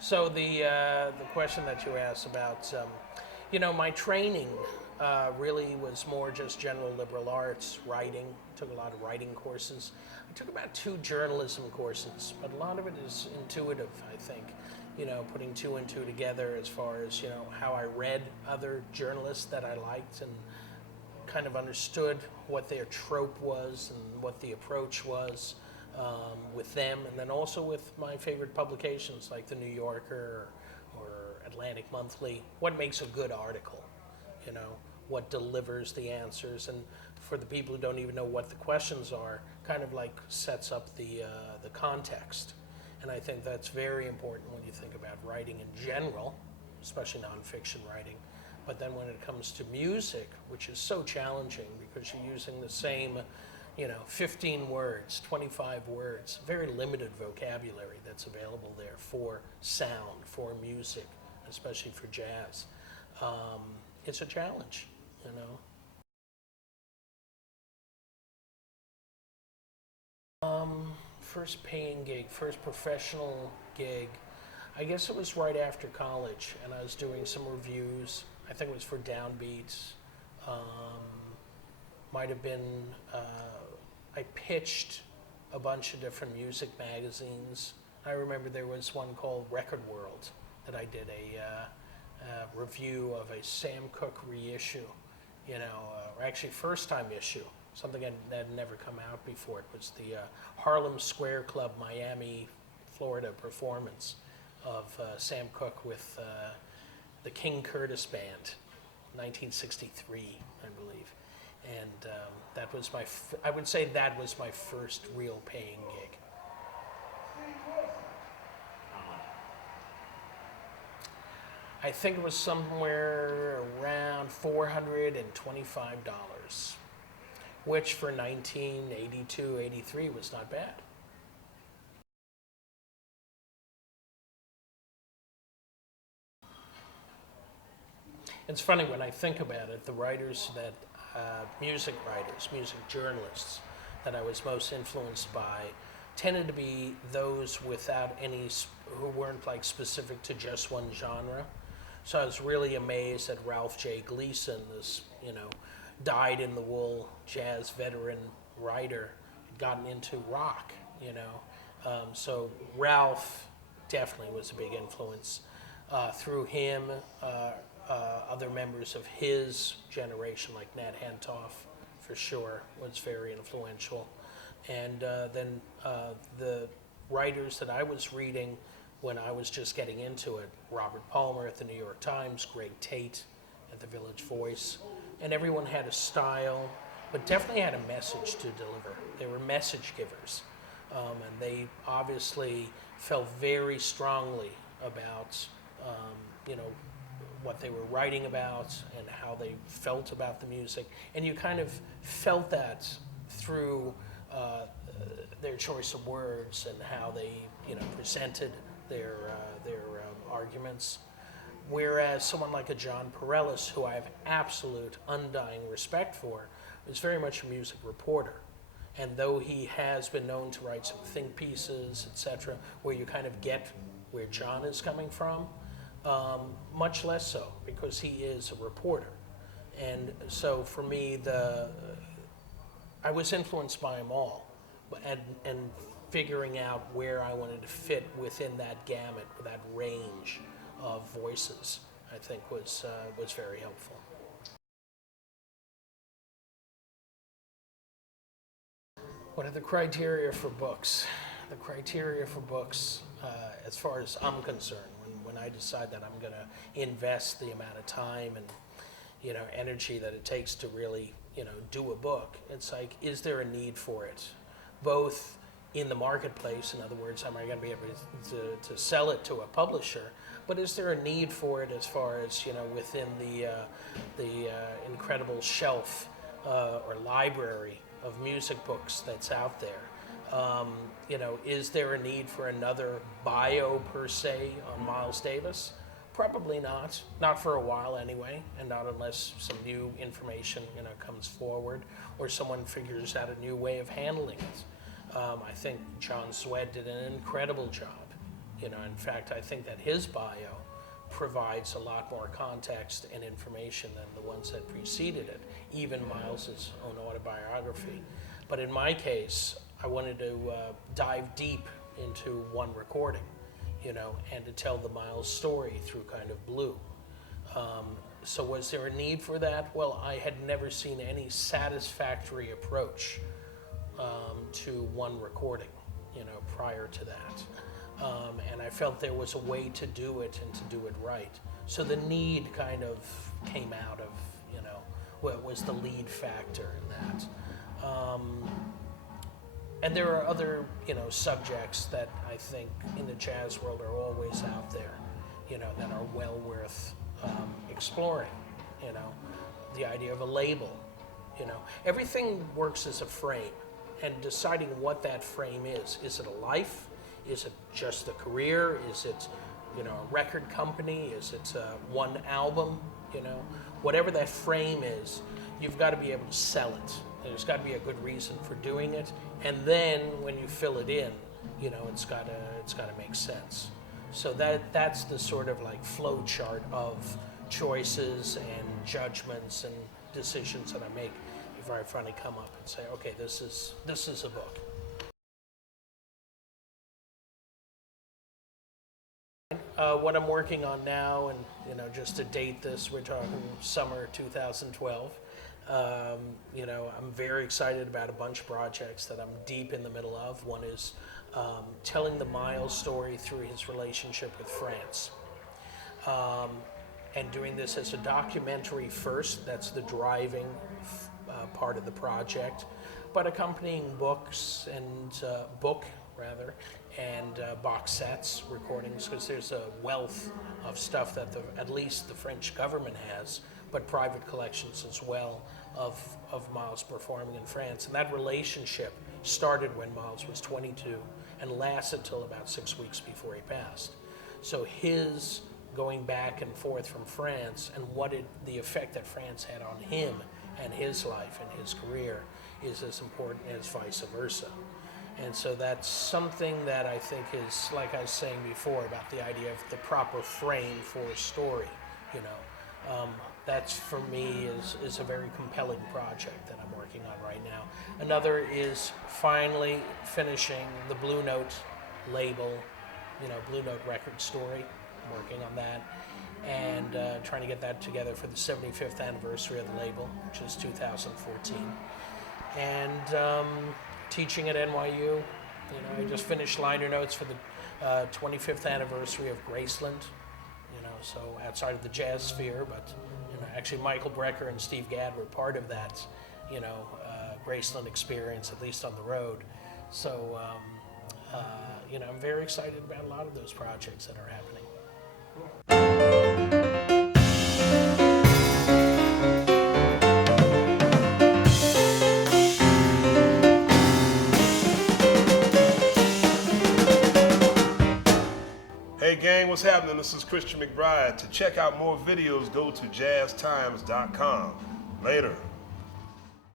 So the question that you asked about, my training really was more just general liberal arts, writing. Took a lot of writing courses. I took about 2 journalism courses, but a lot of it is intuitive, I think. Putting 2 and 2 together as far as, how I read other journalists that I liked and kind of understood what their trope was and what the approach was with them, and then also with my favorite publications like the New Yorker or Atlantic Monthly. What makes a good article? What delivers the answers, and for the people who don't even know what the questions are, kind of like sets up the context. And I think that's very important when you think about writing in general, especially nonfiction writing. But then when it comes to music, which is so challenging because you're using the same, 15 words, 25 words, very limited vocabulary that's available there for sound, for music, especially for jazz. It's a challenge, First paying gig, first professional gig, I guess it was right after college, and I was doing some reviews. I think it was for Downbeats. Might have been, I pitched a bunch of different music magazines. I remember there was one called Record World that I did a review of a Sam Cooke reissue, or actually first time issue, something that had never come out before. It was the Harlem Square Club, Miami, Florida performance of Sam Cooke with the King Curtis Band, 1963, I believe. And that was I would say that was my first real paying gig. I think it was somewhere around $425, which for 1982, 83 was not bad. It's funny when I think about it, the writers that, music journalists that I was most influenced by tended to be those without any, who weren't like specific to just one genre. So I was really amazed that Ralph J. Gleason, this, dyed-in-the-wool jazz veteran writer, had gotten into rock, So Ralph definitely was a big influence. Through him, other members of his generation, like Nat Hentoff, for sure, was very influential. And then the writers that I was reading when I was just getting into it, Robert Palmer at the New York Times, Greg Tate at the Village Voice, and everyone had a style, but definitely had a message to deliver. They were message givers, and they obviously felt very strongly about, what they were writing about and how they felt about the music, and you kind of felt that through their choice of words and how they, presented their arguments. Whereas someone like a John Pareles, who I have absolute undying respect for, is very much a music reporter. And though he has been known to write some think pieces, etc., where you kind of get where John is coming from, much less so, because he is a reporter. And so for me, I was influenced by them all, and figuring out where I wanted to fit within that gamut, that range of voices, I think was very helpful. What are the criteria for books? The criteria for books, as far as I'm concerned, when I decide that I'm going to invest the amount of time and energy that it takes to really do a book, it's like, is there a need for it? Both in the marketplace, in other words, am I going to be able to sell it to a publisher? But is there a need for it as far as within the incredible shelf or library of music books that's out there? Is there a need for another bio per se on Miles Davis? Probably not. Not for a while anyway, and not unless some new information comes forward or someone figures out a new way of handling it. I think John Swed did an incredible job You know, in fact, I think that his bio provides a lot more context and information than the ones that preceded it, even Miles's own autobiography. But in my case, I wanted to dive deep into one recording, you know, and to tell the Miles story through kind of Blue. So was there a need for that? Well, I had never seen any satisfactory approach to one recording, you know, prior to that. And I felt there was a way to do it and to do it right. So the need kind of came out of, you know, what was the lead factor in that. And there are other, you know, subjects that I think in the jazz world are always out there, you know, that are well worth exploring, you know. The idea of a label, you know. Everything works as a frame, and deciding what that frame is. Is it a life? Is it just a career? Is it, you know, a record company? Is it one album? You know, whatever that frame is, you've got to be able to sell it. There's got to be a good reason for doing it, and then when you fill it in, you know, it's got to make sense. So that's the sort of like flow chart of choices and judgments and decisions that I make before I finally come up and say, okay, this is a book. What I'm working on now, and you know, just to date this, we're talking summer 2012. You know, I'm very excited about a bunch of projects that I'm deep in the middle of. One is telling the Miles story through his relationship with France. And doing this as a documentary first, that's the driving part of the project, but accompanying books and box sets, recordings, because there's a wealth of stuff that at least the French government has, but private collections as well of Miles performing in France. And that relationship started when Miles was 22 and lasted till about 6 weeks before he passed. So his going back and forth from France and the effect that France had on him and his life and his career is as important as vice versa. And so that's something that I think is, like I was saying before, about the idea of the proper frame for a story, you know. That's, for me, is a very compelling project that I'm working on right now. Another is finally finishing the Blue Note label, you know, Blue Note record story. I'm working on that and trying to get that together for the 75th anniversary of the label, which is 2014. And teaching at NYU, you know, I just finished liner notes for the 25th anniversary of Graceland, you know, so outside of the jazz sphere, but you know, actually Michael Brecker and Steve Gadd were part of that, you know, Graceland experience, at least on the road. So, you know, I'm very excited about a lot of those projects that are happening. Hey gang, what's happening? This is Christian McBride. To check out more videos, go to JazzTimes.com. Later.